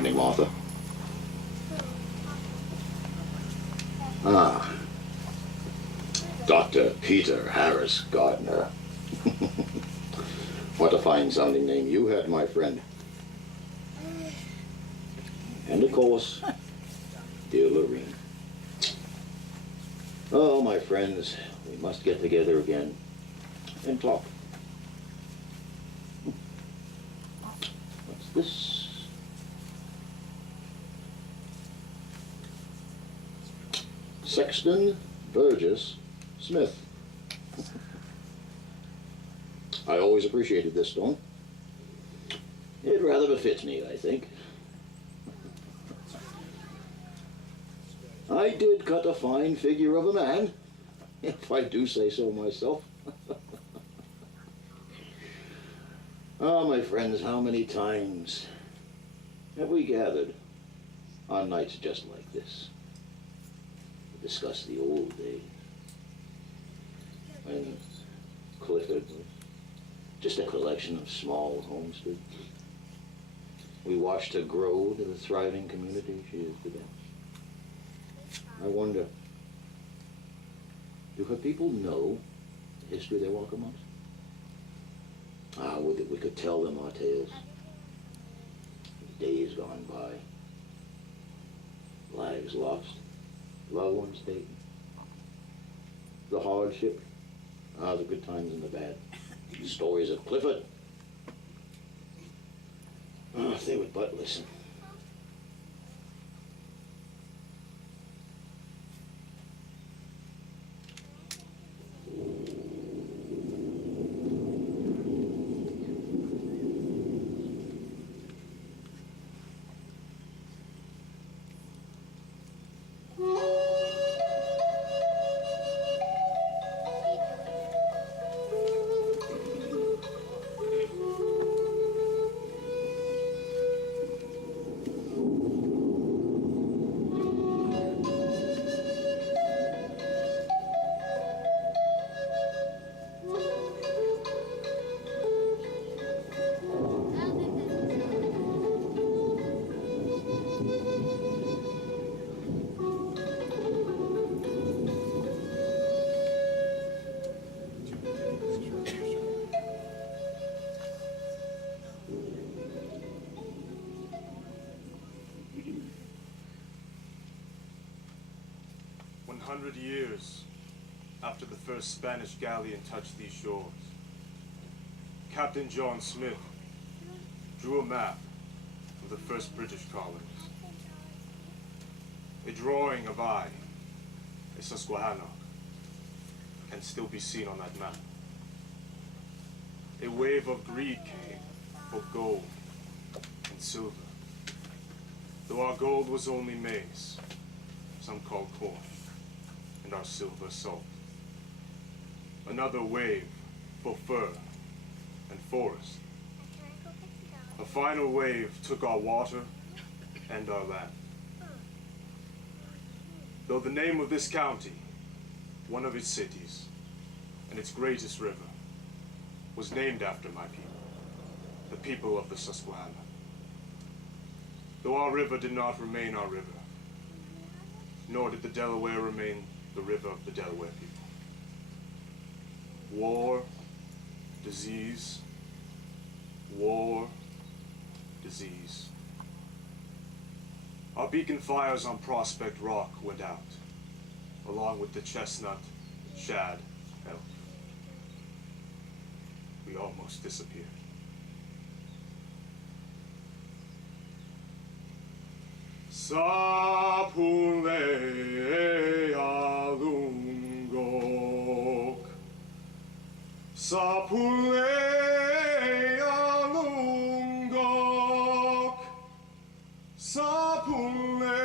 Evening, Martha. Ah, Dr. Peter Harris Gardner. What a fine sounding name you had, my friend. And of course, dear Lorene. Oh, my friends, we must get together again and talk. What's this? Sexton Burgess Smith. I always appreciated this stone. It rather befits me, I think. I did cut a fine figure of a man, if I do say so myself. Ah, my friends, how many times have we gathered on nights just like this to discuss the old days when Clifford was just a collection of small homesteads. We watched her grow to the thriving community she is today. I wonder, do her people know the history they walk amongst? Ah, would that we could tell them our tales. Days gone by, lives lost, loved ones taken, the hardship, the good times and the bad, stories of Clifford. Oh, if they would but listen. Years after the first Spanish galleon touched these shores, Captain John Smith drew a map of the first British colonies. A drawing of a Susquehanna, can still be seen on that map. A wave of greed came for gold and silver, though our gold was only maize, some called corn, and our silver salt. Another wave for fur and forest. A final wave took our water and our land. Though the name of this county, one of its cities, and its greatest river, was named after my people, the people of the Susquehanna. Though our river did not remain our river, nor did the Delaware remain the river of the Delaware people. War, disease, war, disease. Our beacon fires on Prospect Rock went out, along with the chestnut, shad, elk. We almost disappeared. Sapule alungok, sapule alungok, sapule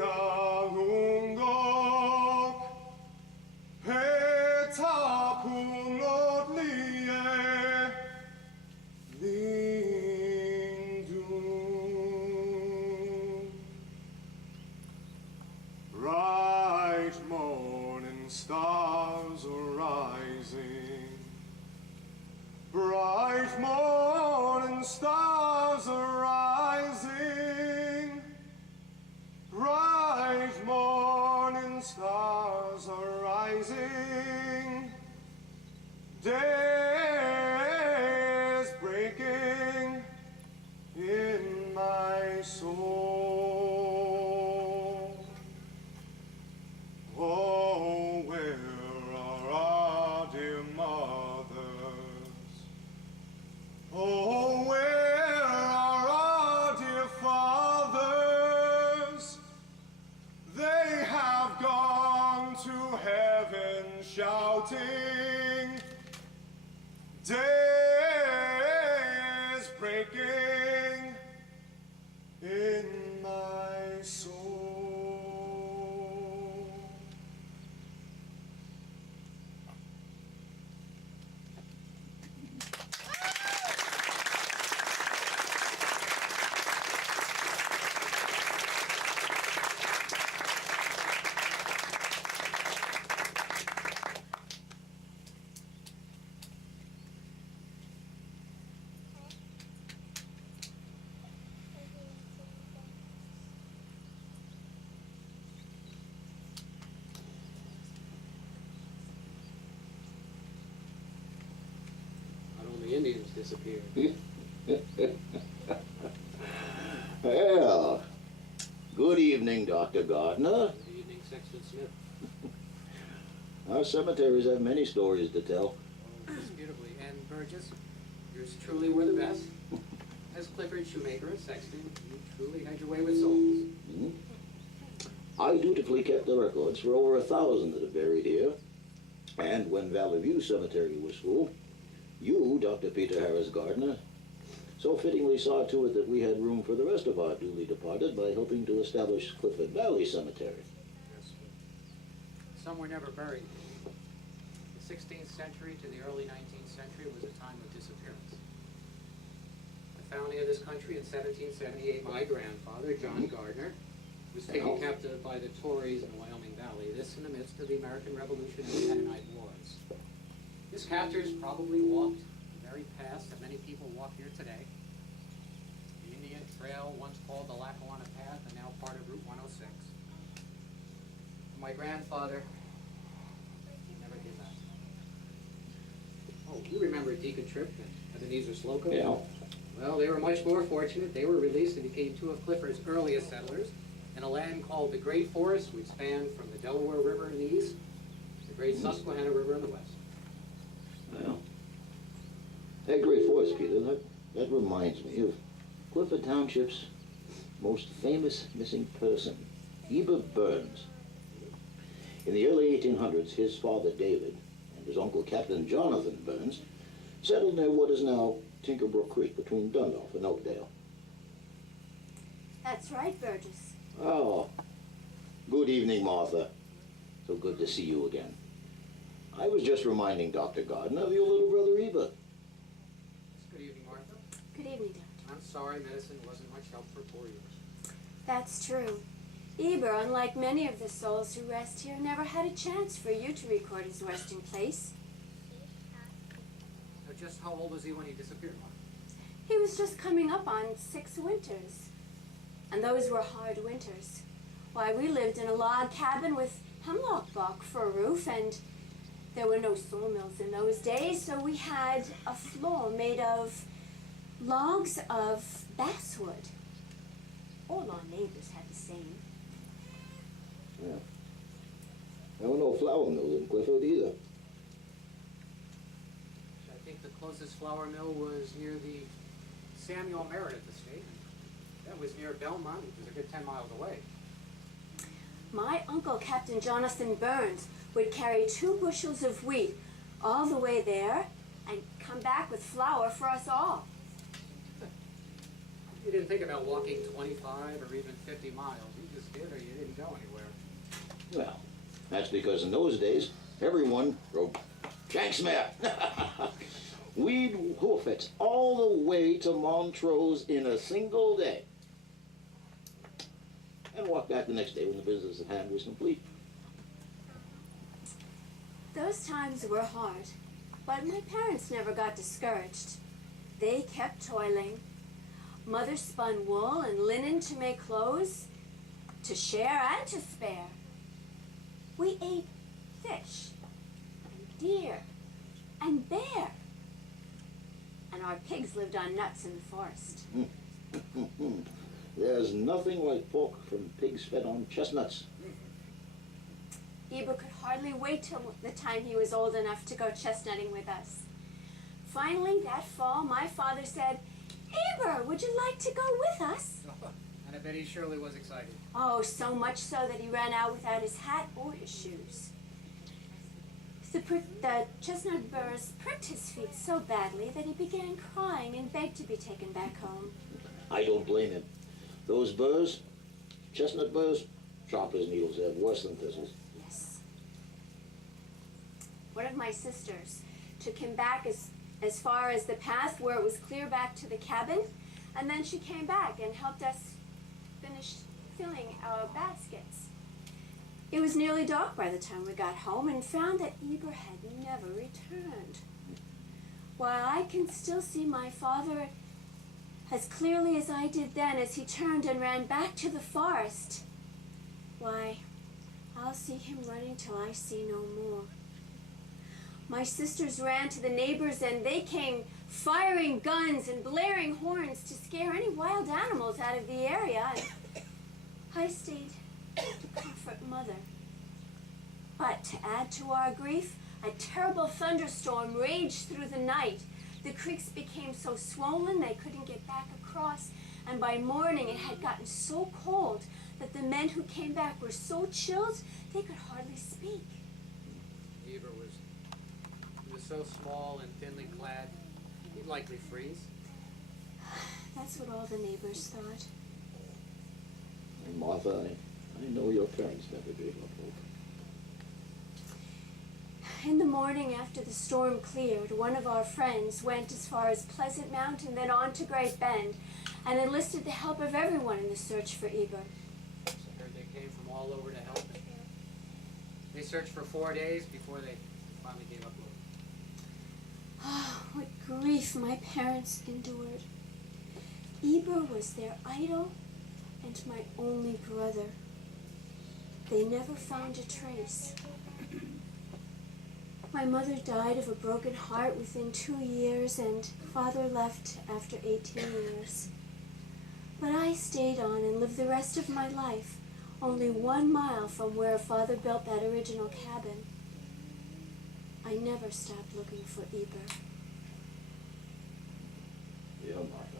alungok, petapulot lie lindum. Bright morning stars are rising. Bright morning stars are rising. Day is breaking in my soul. Not only Indians disappeared. Well, good evening, Dr. Gardner. Good evening, Sexton Smith. Our cemeteries have many stories to tell. Oh, disputably. And Burgess, yours truly were the best. As Clifford, Shoemaker, and Sexton, you truly had your way with souls. Hmm? I dutifully kept the records for over 1,000 that are buried here. And when Valley View Cemetery was full, you, Dr. Peter Harris Gardner, so fittingly saw to it that we had room for the rest of our duly departed by helping to establish Clifford Valley Cemetery. Yes. Some were never buried. The 16th century to the early 19th century was a time of disappearance. The founding of this country in 1778, my grandfather, John Gardner, was taken captive by the Tories in the Wyoming Valley, this in the midst of the American Revolution and the Mennonite Wars. His captors probably walked the very paths that many people walk here today. The Indian Trail, once called the Lackawanna Path, and now part of Route 106. My grandfather, he never did that. Oh, you remember Deacon Tripp and Ebenezer Slocum? Yeah. Well, they were much more fortunate. They were released and became two of Clifford's earliest settlers in a land called the Great Forest, which spanned from the Delaware River in the east to the Great Susquehanna River in the west. Well, that Great Forest, Peter, that reminds me of Clifford Township's most famous missing person, Eber Burns. In the early 1800s, his father David and his uncle Captain Jonathan Burns settled near what is now Tinkerbrook Creek between Dundalk and Oakdale. That's right, Burgess. Oh, good evening, Martha. So good to see you again. I was just reminding Dr. Gardner of your little brother Eber. Good evening, Martha. Good evening, Doctor. I'm sorry medicine wasn't much help for poor you. That's true. Eber, unlike many of the souls who rest here, never had a chance for you to record his resting place. Now, just how old was he when he disappeared, Martha? He was just coming up on 6 winters. And those were hard winters. Why, we lived in a log cabin with hemlock bark for a roof, and there were no sawmills in those days, so we had a floor made of logs of basswood. All our neighbors had the same. Yeah. There were no flour mills in Clifford either. I think the closest flour mill was near the Samuel Meredith estate. That was near Belmont, which was a good 10 miles away. My uncle, Captain Jonathan Burns, would carry 2 bushels of wheat all the way there and come back with flour for us all. You didn't think about walking 25 or even 50 miles. You just did, or you didn't go anywhere. Well, that's because in those days, everyone rode Shanksmere. We'd hoof it all the way to Montrose in a single day. And walk back the next day when the business at hand was complete. Those times were hard, but my parents never got discouraged. They kept toiling. Mother spun wool and linen to make clothes, to share and to spare. We ate fish, and deer, and bear. And our pigs lived on nuts in the forest. There's nothing like pork from pigs fed on chestnuts. Eber could hardly wait till the time he was old enough to go chestnutting with us. Finally, that fall, my father said, "Eber, would you like to go with us?" And I bet he surely was excited. Oh, so much so that he ran out without his hat or his shoes. The chestnut burrs pricked his feet so badly that he began crying and begged to be taken back home. I don't blame him. Those burrs, chestnut burrs, sharp as needles, they're worse than thistles. Yes. One of my sisters took him back as far as the path where it was clear back to the cabin, and then she came back and helped us finish filling our baskets. It was nearly dark by the time we got home and found that Eber had never returned. Why, I can still see my father as clearly as I did then as he turned and ran back to the forest. Why, I'll see him running till I see no more. My sisters ran to the neighbors and they came firing guns and blaring horns to scare any wild animals out of the area. And I stayed to comfort Mother. But to add to our grief, a terrible thunderstorm raged through the night. The creeks became so swollen they couldn't get back across, and by morning it had gotten so cold that the men who came back were so chilled they could hardly speak. Eber was so small and thinly clad, he'd likely freeze. That's what all the neighbors thought. And Martha, I know your parents never gave up hope. In the morning after the storm cleared, one of our friends went as far as Pleasant Mountain, then on to Great Bend, and enlisted the help of everyone in the search for Eber. I heard they came from all over to help him. They searched for 4 days before they finally gave up looking. Oh, what grief my parents endured. Eber was their idol and my only brother. They never found a trace. My mother died of a broken heart within 2 years, and Father left after 18 years. But I stayed on and lived the rest of my life only 1 mile from where Father built that original cabin. I never stopped looking for Eber. Yeah, Martha.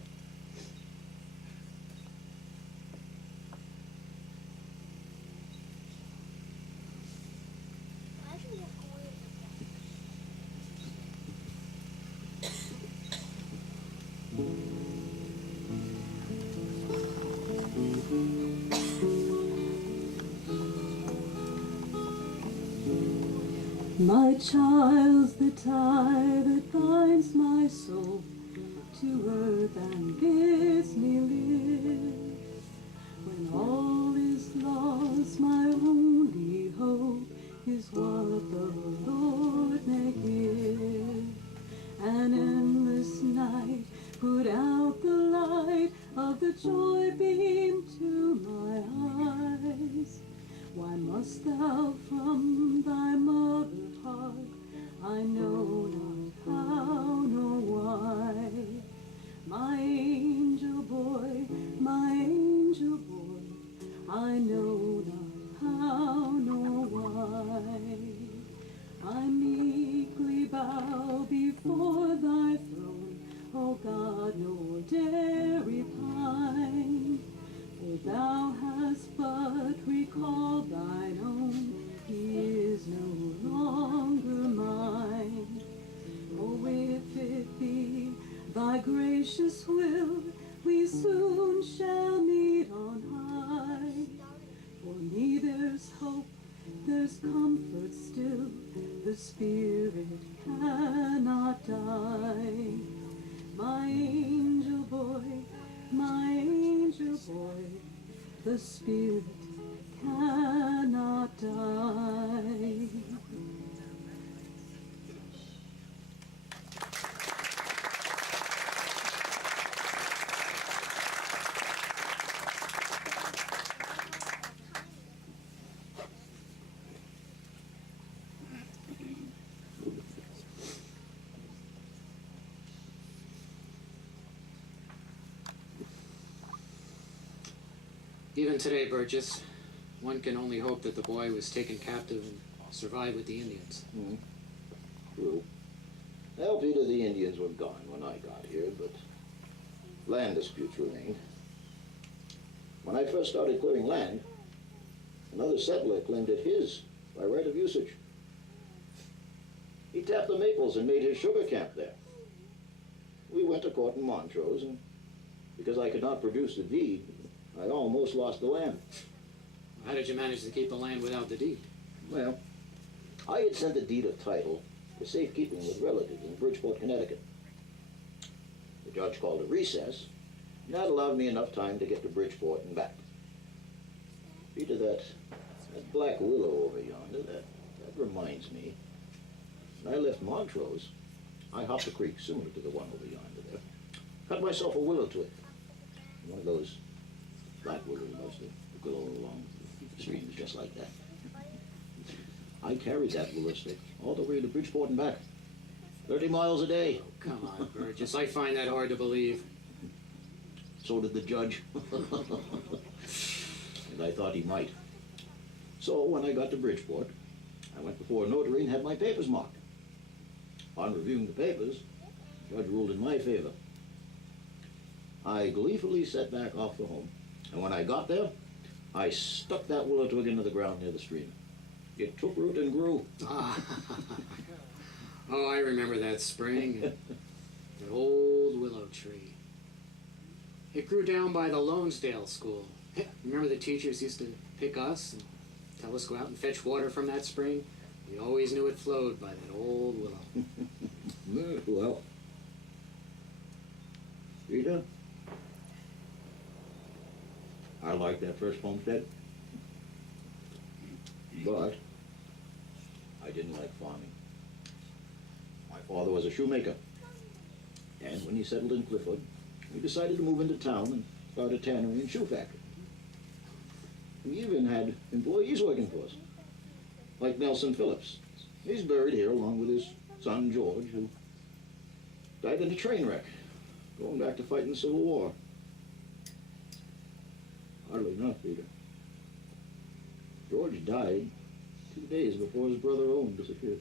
My child's the tie that binds my soul to earth and bids me live. When all is lost, my only hope is what the Lord may give. An endless night put out the light of the joy beam to my eyes. Why must thou from thy mother heart? I know not how nor why. My angel boy, I know not how nor why. I meekly bow before thy throne, O God, nor dare repine. For thou hast but recalled thine own, he is no longer mine. Oh, if it be thy gracious will, we soon shall meet on high. For me there's hope, there's comfort still, the spirit cannot die. My angel boy, the spirit cannot die. Even today, Burgess, one can only hope that the boy was taken captive and survived with the Indians. True. Well, Peter, the Indians were gone when I got here, but land disputes remained. When I first started clearing land, another settler claimed it his by right of usage. He tapped the maples and made his sugar camp there. We went to court in Montrose, and because I could not produce the deed, I almost lost the land. How did you manage to keep the land without the deed? Well, I had sent the deed of title for safekeeping with relatives in Bridgeport, Connecticut. The judge called a recess, and that allowed me enough time to get to Bridgeport and back. Peter, that black willow over yonder, that reminds me. When I left Montrose, I hopped a creek similar to the one over yonder there. Cut myself a willow twig. One of those black willows mostly, that go along streams just like that. I carried that willow stick all the way to Bridgeport and back. 30 miles a day. Come on, Burgess. I find that hard to believe. So did the judge. And I thought he might. So when I got to Bridgeport, I went before a notary and had my papers marked. On reviewing the papers, the judge ruled in my favor. I gleefully set back off the home, and when I got there, I stuck that willow twig into the ground near the stream. It took root and grew. Ah. Oh, I remember that spring. That old willow tree. It grew down by the Lonesdale School. Remember the teachers used to pick us and tell us to go out and fetch water from that spring? We always knew it flowed by that old willow. Well, Peter, I liked that first homestead, but I didn't like farming. My father was a shoemaker, and when he settled in Clifford, we decided to move into town and start a tannery and shoe factory. We even had employees working for us, like Nelson Phillips. He's buried here along with his son George, who died in a train wreck, going back to fight in the Civil War. Hardly enough, Peter. George died 2 days before his brother Owen disappeared.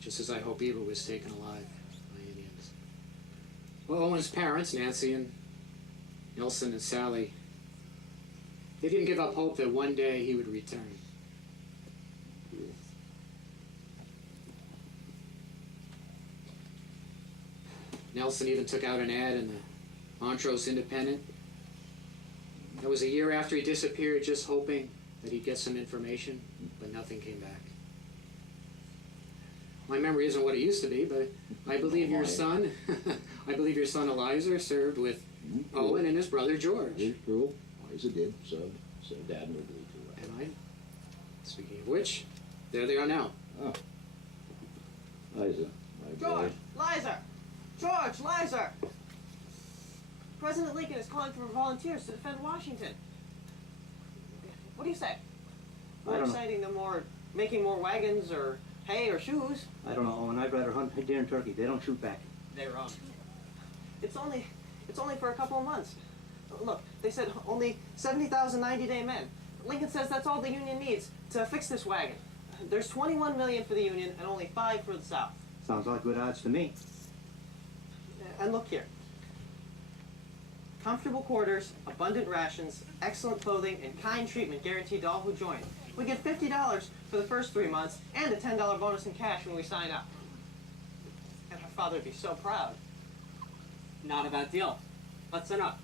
Just as I hope Eva was taken alive by Indians. Well, Owen's parents, Nancy and Nelson and Sally, they didn't give up hope that one day he would return. Nelson even took out an ad in the Montrose Independent. That was a year after he disappeared, just hoping that he'd get some information, but nothing came back. My memory isn't what it used to be, but I believe your son, I believe your son Eliza served with Owen and his brother George. It's true. Eliza did, so Dad would agree to And I, speaking of which, there they are now. Oh. Eliza, my boy. George, Liza! George, Liza! President Lincoln is calling for volunteers to defend Washington. What do you say? I don't know. Exciting them more, making more wagons or hay or shoes. I don't know, Owen. I'd rather hunt deer and turkey. They don't shoot back. They're wrong. It's only for a couple of months. Look, they said only 70,000 90-day men. Lincoln says that's all the Union needs to fix this wagon. There's 21 million for the Union and only 5 for the South. Sounds like good odds to me. And look here. Comfortable quarters, abundant rations, excellent clothing, and kind treatment guaranteed to all who join. We get $50 for the first 3 months and a $10 bonus in cash when we sign up. And our father would be so proud. Not a bad deal. Let's sign up.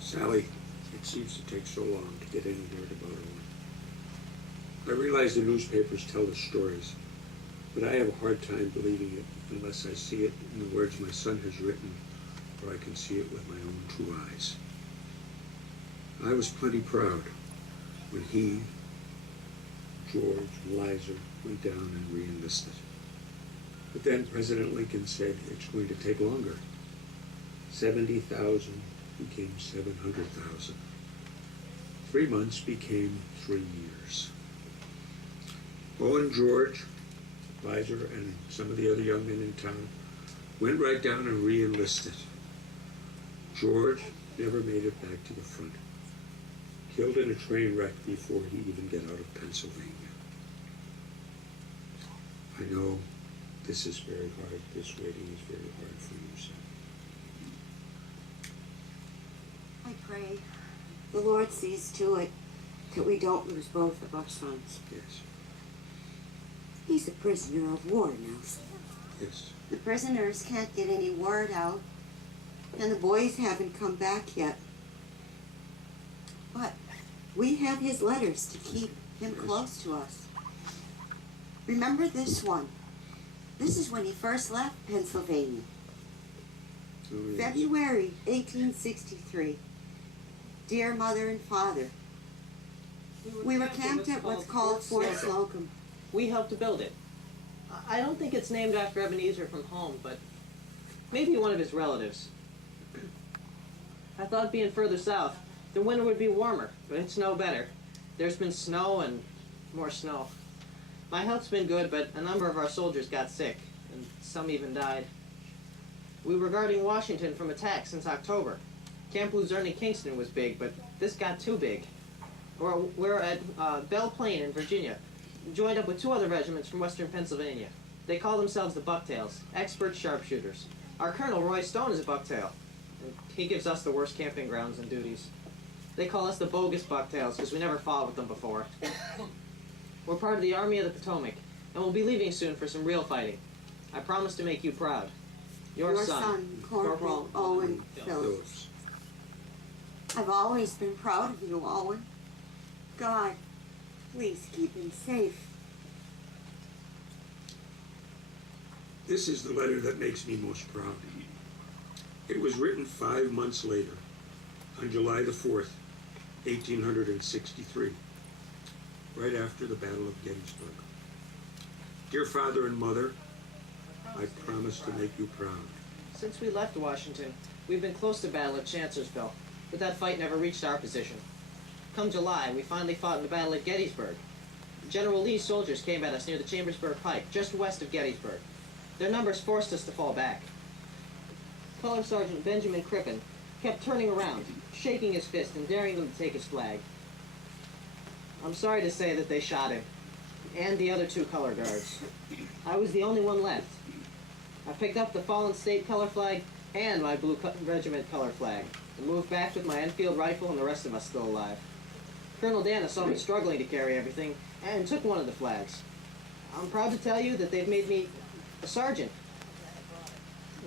Sally, it seems to take so long to get any word about her. I realize the newspapers tell the stories, but I have a hard time believing it unless I see it in the words my son has written, or I can see it with my own 2 eyes. I was plenty proud when he, George, Liza went down and re-enlisted. But then President Lincoln said it's going to take longer. 70,000 became 700,000. 3 months became 3 years. Owen, George, Visor and some of the other young men in town went right down and re-enlisted. George never made it back to the front. Killed in a train wreck before he even got out of Pennsylvania. I know this is very hard. This waiting is very hard for you, son. I pray the Lord sees to it that we don't lose both of our sons. Yes. He's a prisoner of war, Nelson. Yes. The prisoners can't get any word out, and the boys haven't come back yet. But we have his letters to keep him close to us. Remember this one. This is when he first left Pennsylvania. Oh, yes. February 1863. Dear Mother and Father, we were camped at what's called Fort Slocum. We helped to build it. I don't think it's named after Ebenezer from home, but maybe one of his relatives. I thought being further south, the winter would be warmer, but it's no better. There's been snow and more snow. My health's been good, but a number of our soldiers got sick, and some even died. We were guarding Washington from attack since October. Camp Luzerne in Kingston was big, but this got too big. We're at Belle Plaine in Virginia, joined up with 2 other regiments from western Pennsylvania. They call themselves the Bucktails, expert sharpshooters. Our colonel, Roy Stone, is a Bucktail. And he gives us the worst camping grounds and duties. They call us the bogus Bucktails because we never fought with them before. We're part of the Army of the Potomac, and we'll be leaving soon for some real fighting. I promise to make you proud. Your son, Corporal Owen Phillips. I've always been proud of you, Owen. God, please keep him safe. This is the letter that makes me most proud. It was written 5 months later, on July the 4th, 1863, right after the Battle of Gettysburg. Dear Father and Mother, I promise to make you proud. Since we left Washington, we've been close to battle at Chancellorsville, but that fight never reached our position. Come July, we finally fought in the battle at Gettysburg. General Lee's soldiers came at us near the Chambersburg Pike, just west of Gettysburg. Their numbers forced us to fall back. Color Sergeant Benjamin Crippen kept turning around, shaking his fist and daring them to take his flag. I'm sorry to say that they shot him, and the other 2 color guards. I was the only one left. I picked up the fallen state color flag and my blue regiment color flag, and moved back with my Enfield rifle and the rest of us still alive. Colonel Dana saw me struggling to carry everything and took one of the flags. I'm proud to tell you that they've made me a sergeant.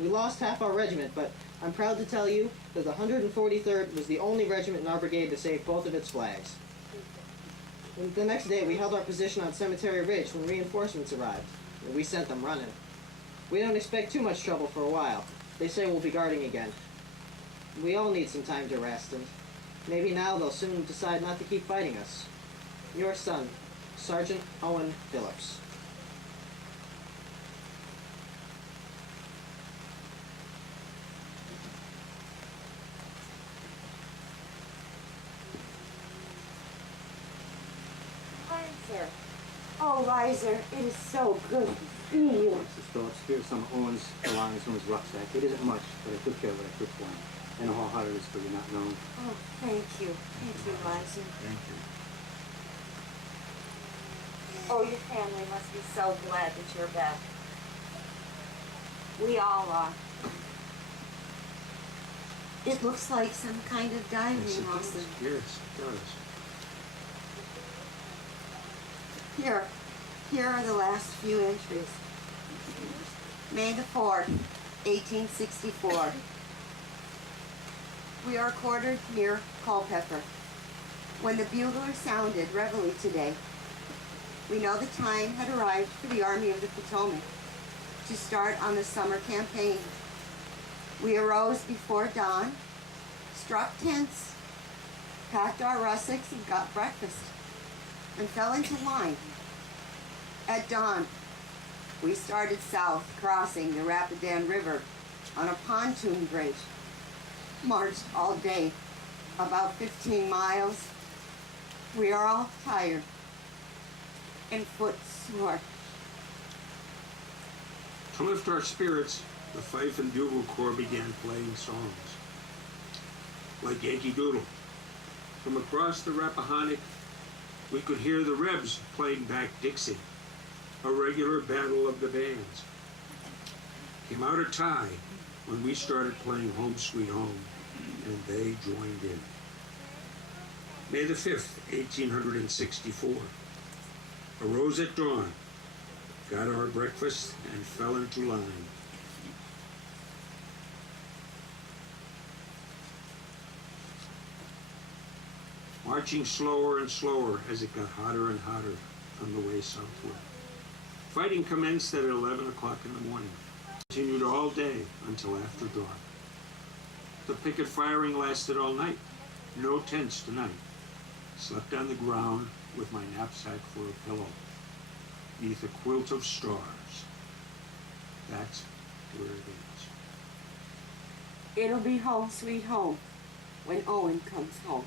We lost half our regiment, but I'm proud to tell you that the 143rd was the only regiment in our brigade to save both of its flags. And the next day, we held our position on Cemetery Ridge when reinforcements arrived, and we sent them running. We don't expect too much trouble for a while. They say we'll be guarding again. We all need some time to rest, and maybe now they'll soon decide not to keep fighting us. Your son, Sergeant Owen Phillips. Riser. Oh, Riser, it is so good to see you. Mrs. Phillips, here's some of Owen's belongings from his rucksack. It isn't much, but I took care of what I could for him. I know how hard it is for you not knowing. Oh, thank you. Thank you, Riser. Thank you. Oh, your family must be so glad that you're back. We all are. It looks like some kind of diary, Yes, it Nelson. does. Yes, it does. Here are the last few entries. May the 4th, 1864. We are quartered near Culpeper. When the bugler sounded reveille today, we know the time had arrived for the Army of the Potomac to start on the summer campaign. We arose before dawn, struck tents, packed our russacks and got breakfast, and fell into line. At dawn, we started south, crossing the Rapidan River on a pontoon bridge. Marched all day, about 15 miles. We are all tired and footsore. To lift our spirits, the fife and bugle corps began playing songs, like Yankee Doodle. From across the Rappahannock, we could hear the Rebs playing back Dixie, a regular battle of the bands. Came out a tie when we started playing Home Sweet Home, and they joined in. May the 5th, 1864. Arose at dawn, got our breakfast, and fell into line. Marching slower and slower as it got hotter and hotter on the way southward. Fighting commenced at 11 o'clock in the morning. Continued all day until after dawn. The picket firing lasted all night. No tents tonight. Slept on the ground with my knapsack for a pillow, neath a quilt of stars. That's where it is. It'll be home sweet home when Owen comes home.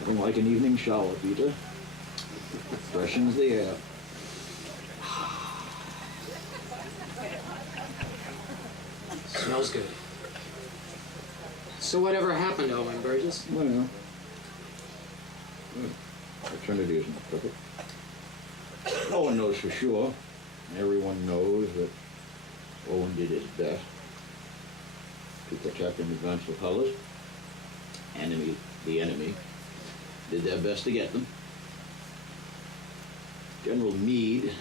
Nothing like an evening shower, Peter. Freshens the air. Smells good. So whatever happened to Owen Burgess? Well, fraternity isn't perfect. No one knows for sure. Everyone knows that Owen did his best to protect and advance the colors. The enemy, did their best to get them. General Meade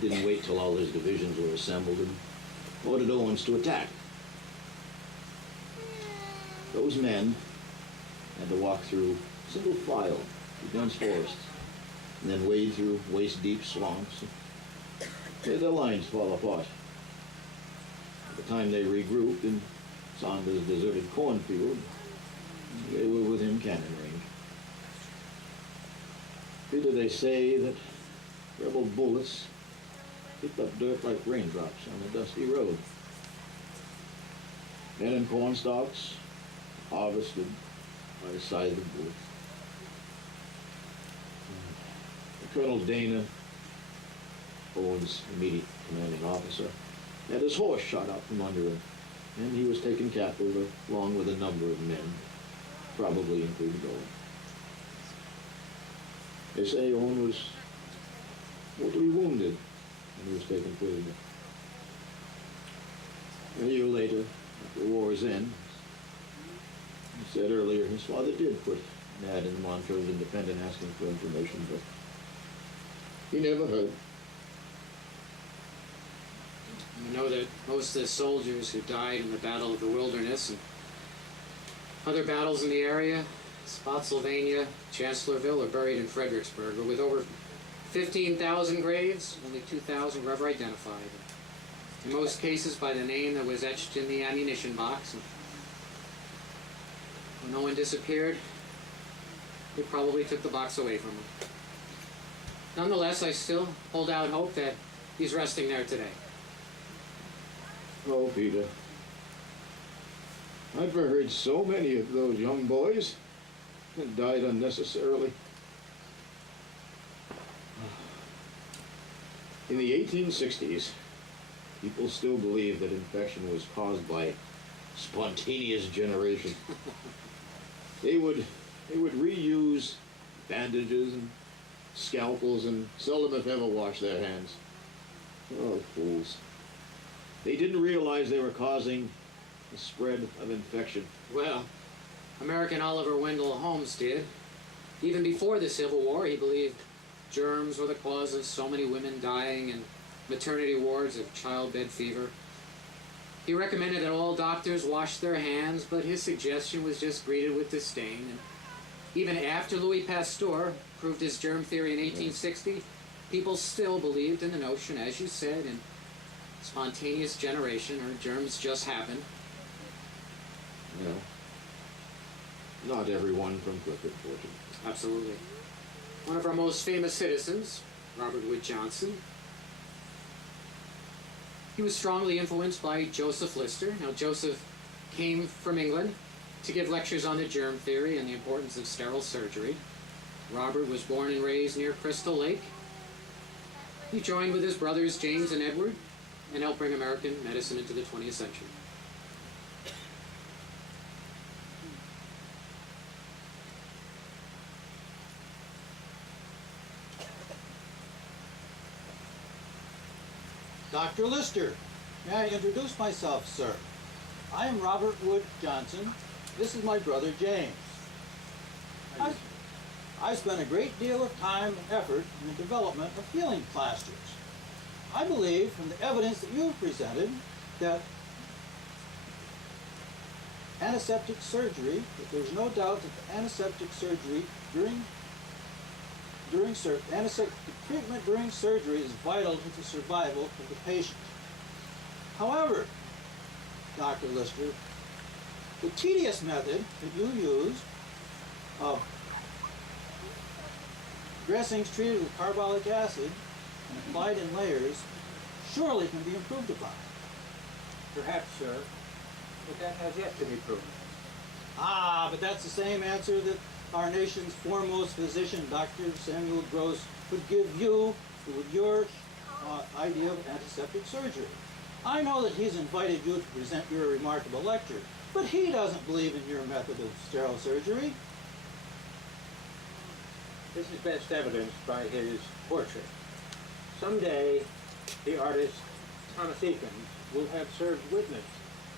didn't wait till all his divisions were assembled and ordered Owens to attack. Those men had to walk through single file through dense forests and then wade through waist-deep swamps. the lines fall apart. By the time they regrouped in Saunders' deserted cornfield, they were within cannon range. Peter, they say that rebel bullets picked up dirt like raindrops on a dusty road. Men and corn stalks harvested by the side of the bullets. Colonel Dana, Owen's immediate commanding officer, had his horse shot out from under him, and he was taken captive along with a number of men, probably including Owen. They say Owen was mortally wounded when he was taken prisoner. A year later, at the war's end, he said earlier his father did put an ad in the Montrose Independent asking for information, but he never heard. You know that most of the soldiers who died in the Battle of the Wilderness and other battles in the area, Spotsylvania, Chancellorsville, are buried in Fredericksburg, but with over 15,000 graves, only 2,000 were ever identified. In most cases by the name that was etched in the ammunition box. And when no one disappeared, they probably took the box away from him. Nonetheless, I still hold out hope that he's resting there today. Oh, Peter, I've heard so many of those young boys that died unnecessarily. In the 1860s, people still believed that infection was caused by spontaneous generation. They would reuse bandages and scalpels and seldom if ever wash their hands. Oh, fools. They didn't realize they were causing the spread of infection. Well, American Oliver Wendell Holmes did. Even before the Civil War, he believed germs were the cause of so many women dying in maternity wards of childbed fever. He recommended that all doctors wash their hands, but his suggestion was just greeted with disdain. And even after Louis Pasteur proved his germ theory in 1860, people still believed in the notion, as you said, in spontaneous generation, or germs just happen. No. Not everyone from Clifford, fortunately. Absolutely. One of our most famous citizens, Robert Wood Johnson, he was strongly influenced by Joseph Lister. Now, Joseph came from England to give lectures on the germ theory and the importance of sterile surgery. Robert was born and raised near Crystal Lake. He joined with his brothers James and Edward and helped bring American medicine into the 20th century. Dr. Lister, may I introduce myself, sir? I am Robert Wood Johnson. This is my brother James. I spent a great deal of time and effort in the development of healing plasters. I believe from the evidence that you have presented that antiseptic surgery, that there's no doubt that the antiseptic surgery antiseptic treatment during surgery is vital to the survival of the patient. However, Dr. Lister, the tedious method that you use of dressings treated with carbolic acid and applied in layers surely can be improved upon. Perhaps, sir, but that has yet to be proven. Ah, but that's the same answer that our nation's foremost physician, Dr. Samuel Gross, would give you with your idea of antiseptic surgery. I know that he's invited you to present your remarkable lecture, but he doesn't believe in your method of sterile surgery. This is best evidenced by his portrait. Someday, the artist Thomas Eakins will have served witness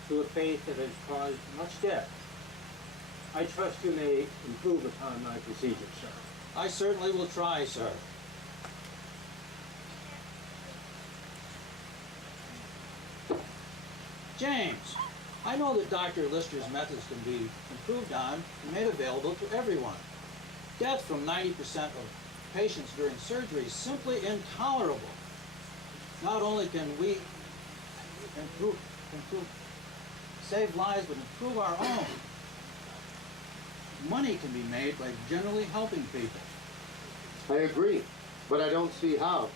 to a fate that has caused much death. I trust you may improve upon my procedure, sir. I certainly will try, sir. James, I know that Dr. Lister's methods can be improved on and made available to everyone. Death from 90% of patients during surgery is simply intolerable. not only can we save lives, but improve our own. Money can be made by generally helping people. I agree, but I don't see how.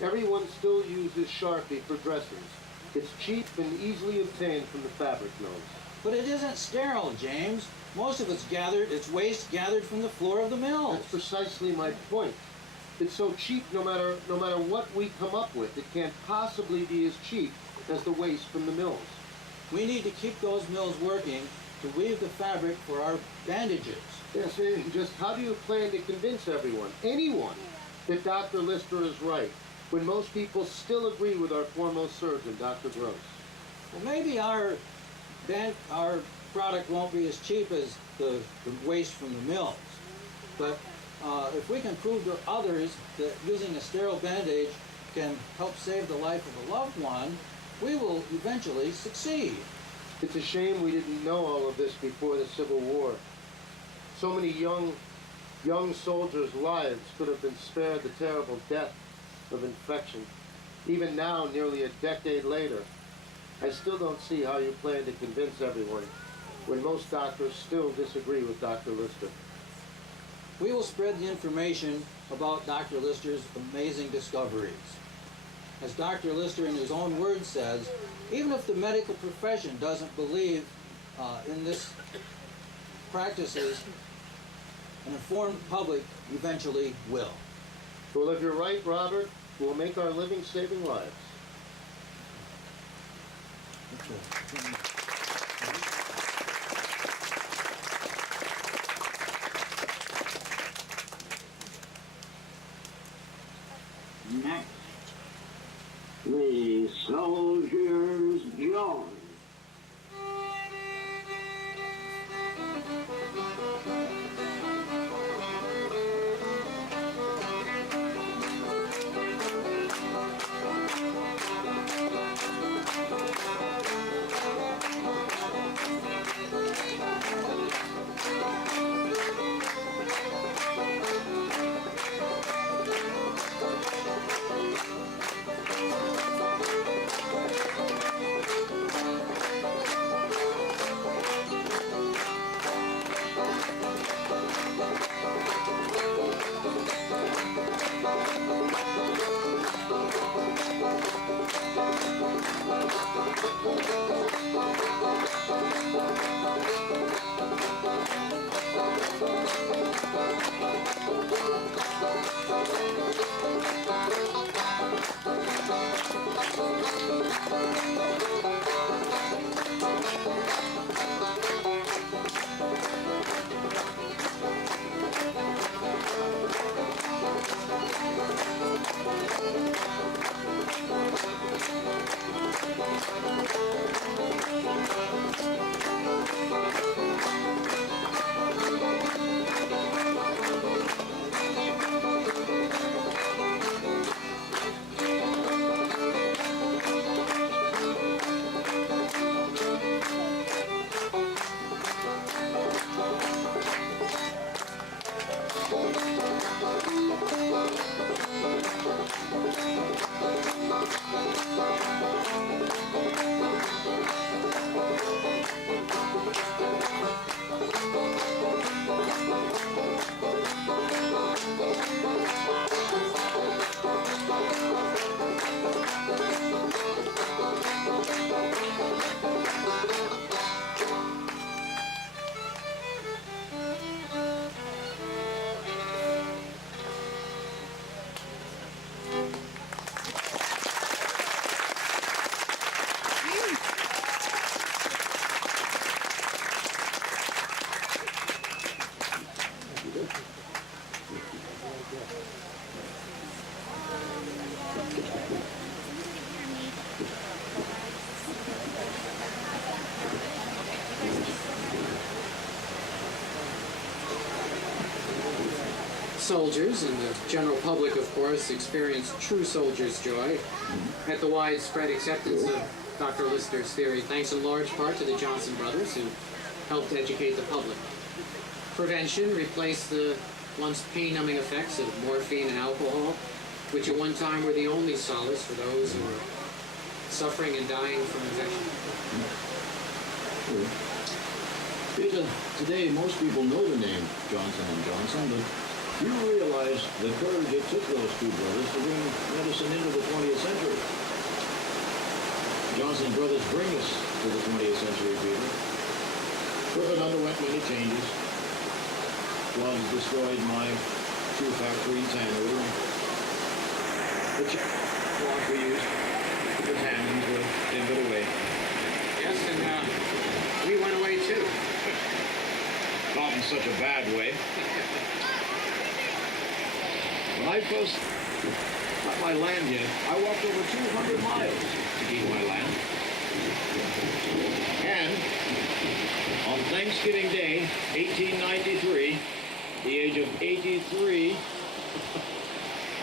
Everyone still uses Sharpie for dressings. It's cheap and easily obtained from the fabric mills. But it isn't sterile, James. Most of it's waste gathered from the floor of the mills. That's precisely my point. It's so cheap no matter what we come up with. It can't possibly be as cheap as the waste from the mills. We need to keep those mills working to weave the fabric for our bandages. Yes, and just how do you plan to convince everyone, anyone, that Dr. Lister is right, when most people still agree with our foremost surgeon, Dr. Gross? Well, maybe our product won't be as cheap as the waste from the mills, but if we can prove to others that using a sterile bandage can help save the life of a loved one, we will eventually succeed. It's a shame we didn't know all of this before the Civil War. So many young soldiers' lives could have been spared the terrible death of infection. Even now, nearly a decade later, I still don't see how you plan to convince everyone when most doctors still disagree with Dr. Lister. We will spread the information about Dr. Lister's amazing discoveries. As Dr. Lister in his own words says, even if the medical profession doesn't believe in this practices, an informed public eventually will. Well, if you're right, Robert, we'll make our living saving lives. Next, the soldiers join. Soldiers and the general public, of course, experienced true soldier's joy at the widespread acceptance of Dr. Lister's theory, thanks in large part to the Johnson brothers who helped educate the public. Prevention replaced the once pain-numbing effects of morphine and alcohol, which at one time were the only solace for those who were suffering and dying from infection. Peter, today most people know the name Johnson & Johnson, but you realize the courage it took those two brothers to bring medicine into the 20th century. Johnson brothers bring us to the 20th century, Peter. Equipment underwent many changes. Floods destroyed my shoe factory in Tannery. The cloth we used, the tannins were timbered away. Yes, and we went away too. Not in such a bad way. When I first got my land here, I walked over 200 miles to keep my land. And on Thanksgiving Day, 1893, the age of 83,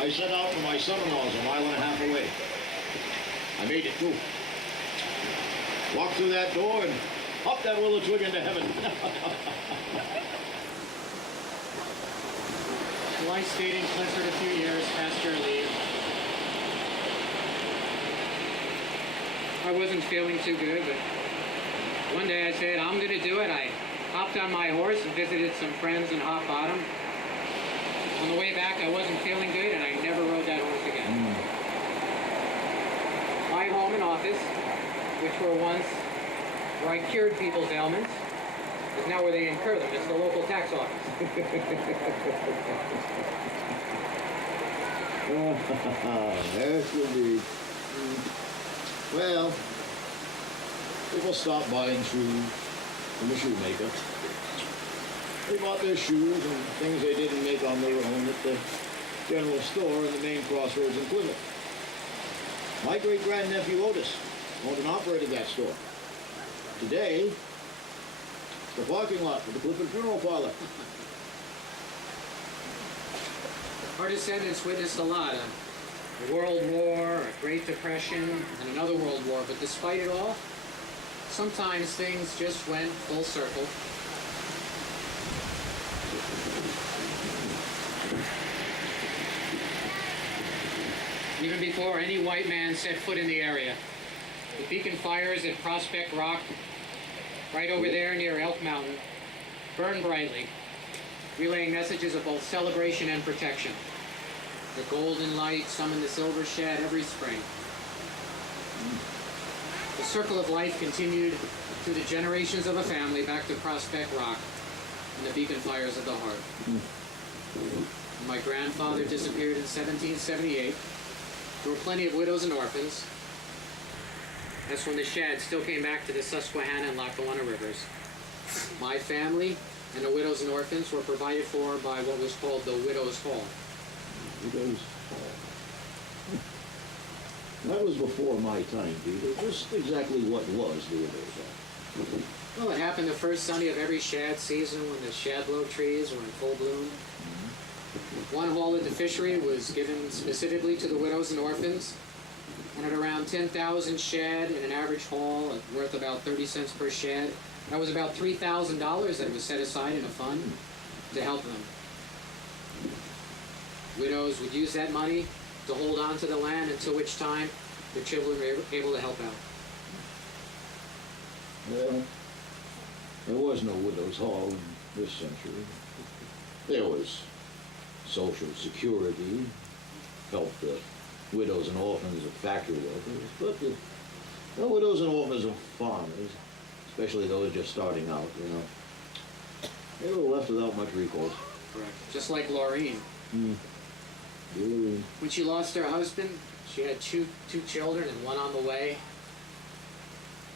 I set out for my son-in-law's a mile and a half away. I made it too. Walked through that door and up that willow twig into heaven. Well, I stayed in Clifford a few years past your leave. I wasn't feeling too good, but one day I said, I'm going to do it. I hopped on my horse and visited some friends in Hot Bottom. On the way back, I wasn't feeling good, and I never rode that horse again. My home and office, which were once where I cured people's ailments, is now where they incur them. It's the local tax office. Yes, indeed. Well, people stopped buying shoes from the shoemaker. They bought their shoes and things they didn't make on their own at the general store in the main crossroads in Plymouth. My great-grandnephew Otis owned and operated that store. Today, it's the parking lot for the Clifford Funeral Parlor. Our descendants witnessed a lot. A World War, a Great Depression, and another World War. But despite it all, sometimes things just went full circle. Even before any white man set foot in the area, the beacon fires at Prospect Rock, right over there near Elk Mountain, burned brightly, relaying messages of both celebration and protection. The golden light summoned the silver shed every spring. The circle of life continued through the generations of a family back to Prospect Rock and the beacon fires of the heart. My grandfather disappeared in 1778. There were plenty of widows and orphans. That's when the shad still came back to the Susquehanna and Lackawanna rivers. My family and the widows and orphans were provided for by what was called the Widows' Hall. Widows' Hall. That was before my time, Peter. Just exactly what was the Widows' Hall? Well, it happened the first Sunday of every shad season when the shadblow trees were in full bloom. One hall at the fishery was given specifically to the widows and orphans, and at around 10,000 shad in an average haul worth about 30 cents per shad, that was about $3,000 that was set aside in a fund to help them. Widows would use that money to hold on to the land until which time their children were able to help out. Well, there was no Widows' Hall in this century. There was Social Security, helped the widows and orphans of factory workers, but the widows and orphans of farmers, especially those just starting out, they were left without much recourse. Correct. Just like Laureen. Laureen. When she lost her husband, she had two children and one on the way.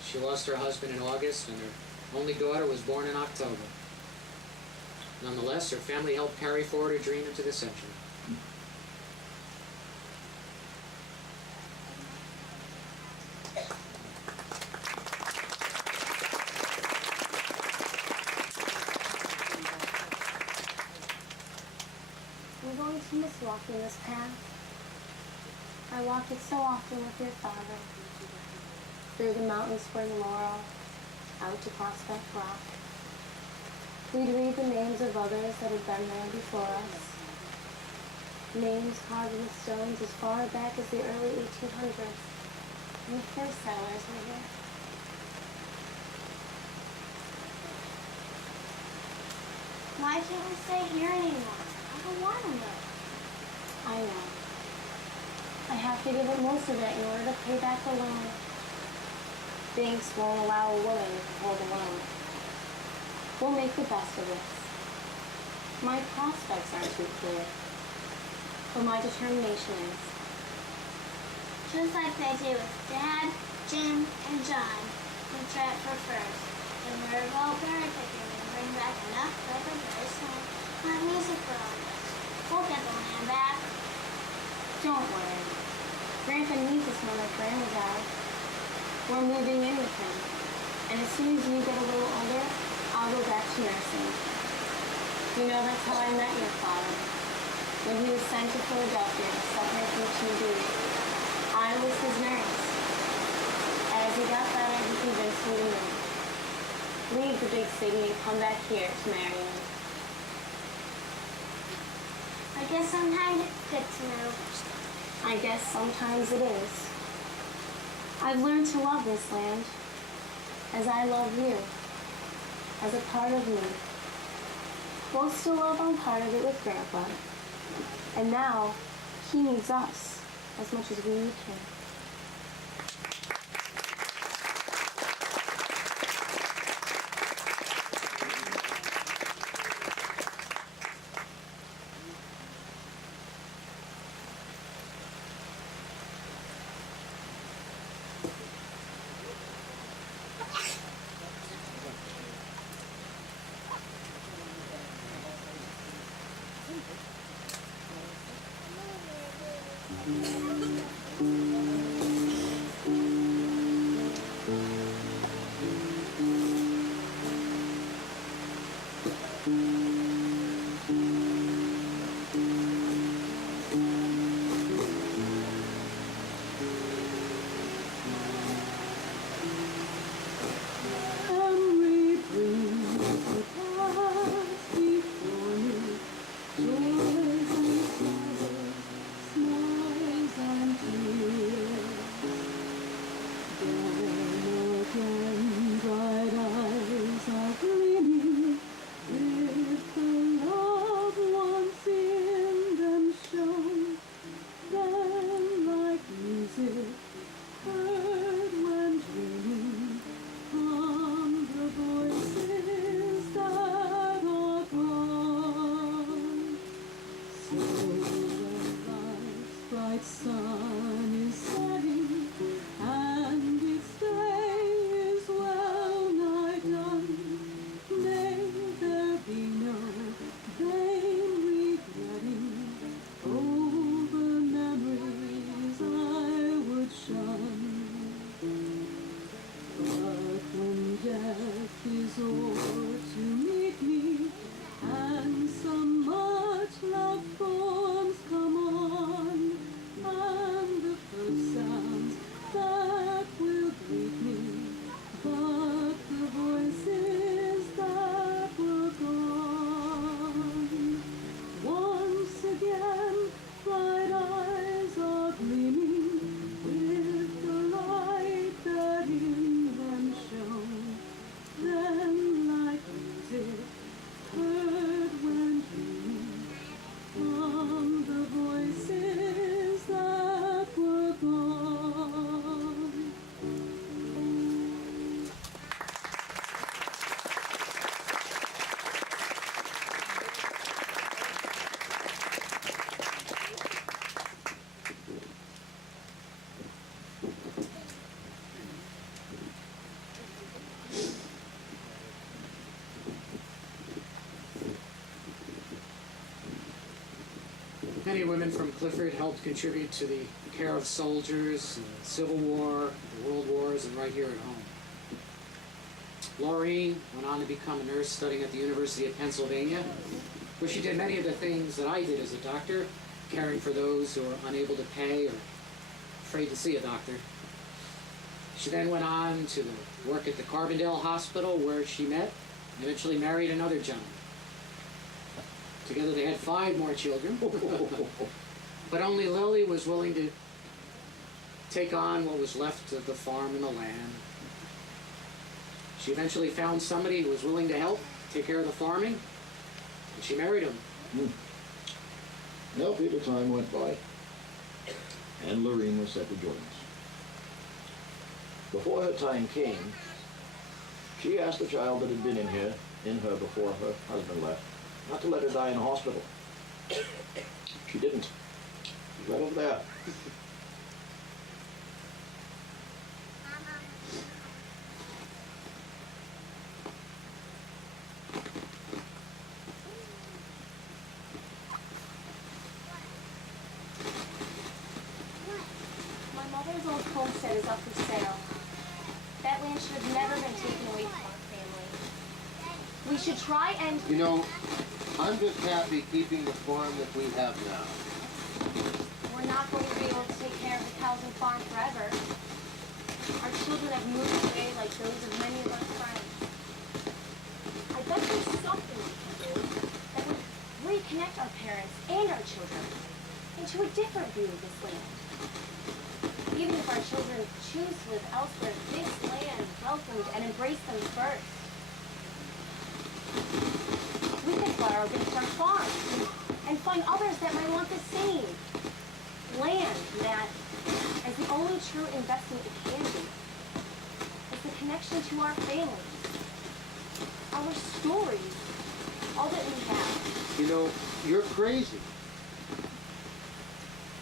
She lost her husband in August, and her only daughter was born in October. Nonetheless, her family helped carry forward her dream into the century. I'm going to miss walking this path. I walked it so often with your father. Through the mountains spring laurel, out to Prospect Rock. We'd read the names of others that had been there before us. names carved in the stones as far back as the early 1800s, when the first settlers were here. Why can't we stay here anymore? I don't want to live. I know. I have to give up most of it in order to pay back the loan. Banks won't allow a woman to hold a loan. We'll make the best of this. My prospects aren't too clear, but my determination is. Just like they do with Dad, Jim, and John, who trap for furs. And we're about berry picking and bring back enough paper very soon. My music for all of us. We'll get the land back. Don't worry. Grandpa needs us more like Grandma died. We're moving in with him. And as soon as you get a little older, I'll go back to nursing. You know, that's how I met your father. When he was sent to Philadelphia to suffer from TB, I was his nurse. As he got better, he convinced me to move. Leave the big city and come back here to marry me. I guess sometimes it's good to move. I guess sometimes it is. I've learned to love this land, as I love you, as a part of me. We'll still love on part of it with Grandpa. And now, he needs us as much as we need him. Many women from Clifford helped contribute to the care of soldiers, the Civil War, the World Wars, and right here at home. Laurie went on to become a nurse studying at the University of Pennsylvania, where she did many of the things that I did as a doctor, caring for those who were unable to pay or afraid to see a doctor. She then went on to work at the Carbondale Hospital, where she met and eventually married another gentleman. Together they had 5 more children. But only Lily was willing to take on what was left of the farm and the land. She eventually found somebody who was willing to help take care of the farming, and she married him. Now, Peter, time went by, and Lorene was set to join us. Before her time came, she asked the child that had been in her before her husband left, not to let her die in a hospital. She didn't. She's right over there. My mother's old homestead is up for sale. That land should have never been taken away from our family. We should try and... You know, I'm just happy keeping the farm that we have now. We're not going to be able to take care of the cows and farm forever. Our children have moved away like those of many of our friends. I bet there's something we can do that would reconnect our parents and our children into a different view of this land. Even if our children choose to live elsewhere, this land welcomed and embraced them first. We could fly our big front farm and find others that might want the same. Land that, as the only true investment it can be, is the connection to our families, our stories, all that we have. You know, you're crazy.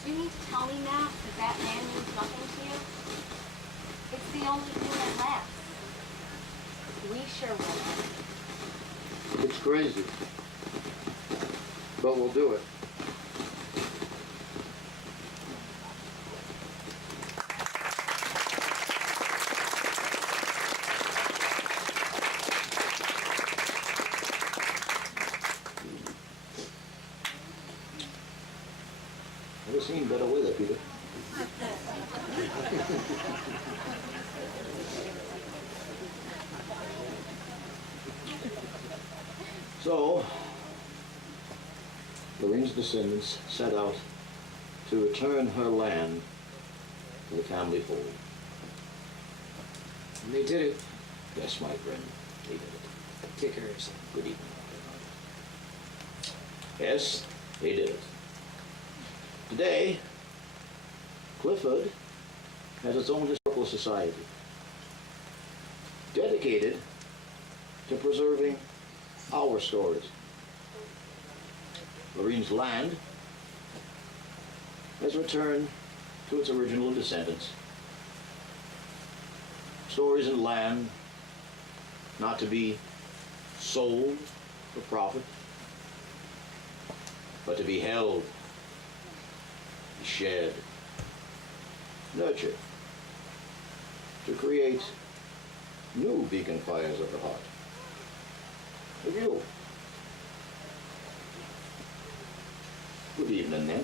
Do you need to tell me, Matt, that land means nothing to you? It's the only thing that lasts. We sure will. It's crazy. But we'll do it. Never seen better weather, Peter. So, Lorene's descendants set out to return her land to the family fold. And they did it. Yes, my friend, they did it. Take care of yourself. Good evening. Yes, they did it. Today, Clifford has its own historical society dedicated to preserving our stories. Lorene's land has returned to its original descendants. Stories and land not to be sold for profit, but to be held, be shared, nurtured, to create new beacon fires of the heart. Of you. Good evening, then.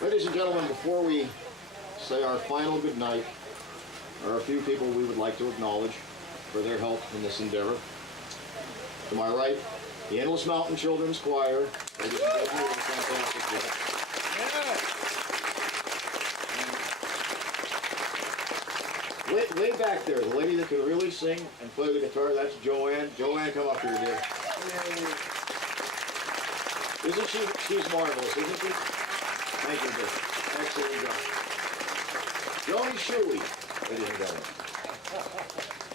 Ladies and gentlemen, before we say our final goodnight, there are a few people we would like to acknowledge for their help in this endeavor. To my right, the Endless Mountain Children's Choir. Ladies and gentlemen, they did a fantastic job. Way back there, the lady that can really sing and play the guitar, that's Joanne. Joanne, come up here, dear. Isn't she? She's marvelous, isn't she? Thank you, dear. Excellent job. Joni Shuey, ladies and gentlemen.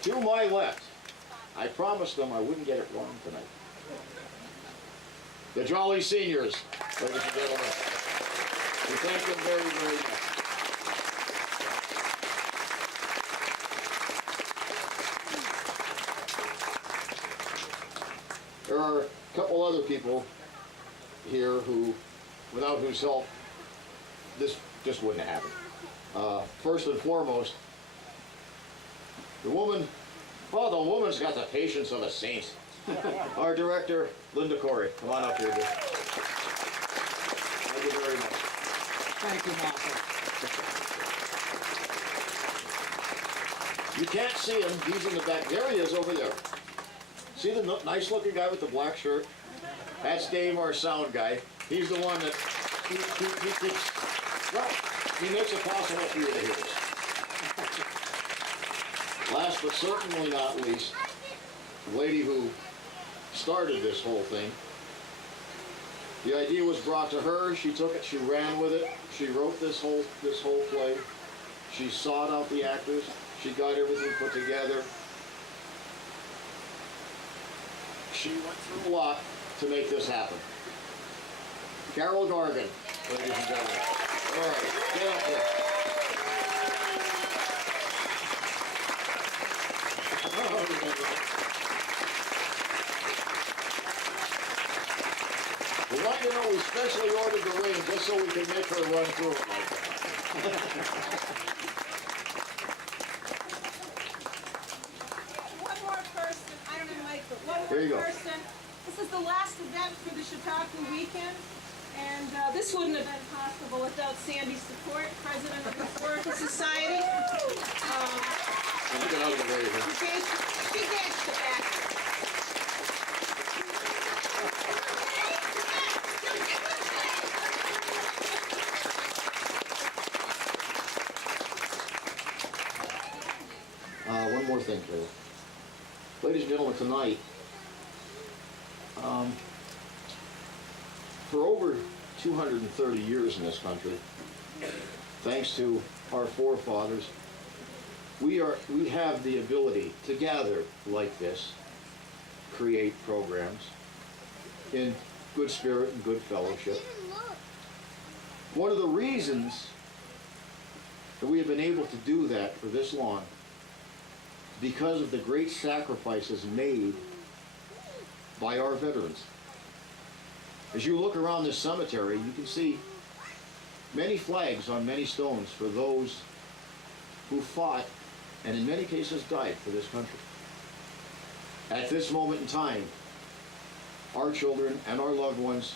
To my left, I promised them I wouldn't get it wrong tonight. The Jolly Seniors, ladies and gentlemen. We thank them very, very much. There are a couple other people here who, without whose help, this just wouldn't have happened. First and foremost, the woman's got the patience of a saint. Our director, Linda Corey. Come on up here, dear. Thank you very much. Thank you, Malcolm. You can't see him. He's in the back. There he is over there. See the nice-looking guy with the black shirt? That's Dave, our sound guy. He's the one that he makes it possible for you to hear us. Last but certainly not least, the lady who started this whole thing. The idea was brought to her. She took it. She ran with it. She wrote this whole play. She sought out the actors. She got everything put together. She went through a lot to make this happen. Carol Gargan, ladies and gentlemen. All right, get up here. We want you to know we specially ordered the ring just so we can make her run through it like that. One more person, I don't know, Mike, but one Here you more go. person. This is the last event for the Chautauqua weekend, and this wouldn't have been possible without Sandy's support, president of the Historical Society. Get out of the way here. She gets the back. One more thing, Carol. Ladies and gentlemen, tonight, for over 230 years in this country, thanks to our forefathers, we have the ability to gather like this, create programs, in good spirit and good fellowship. One of the reasons that we have been able to do that for this long, because of the great sacrifices made by our veterans. As you look around this cemetery, you can see many flags on many stones for those who fought and in many cases died for this country. At this moment in time, our children and our loved ones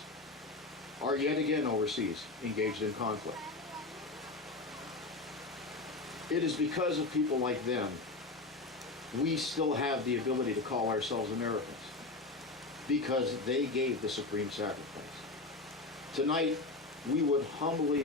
are yet again overseas, engaged in conflict. It is because of people like them we still have the ability to call ourselves Americans, because they gave the supreme sacrifice. Tonight, we would humbly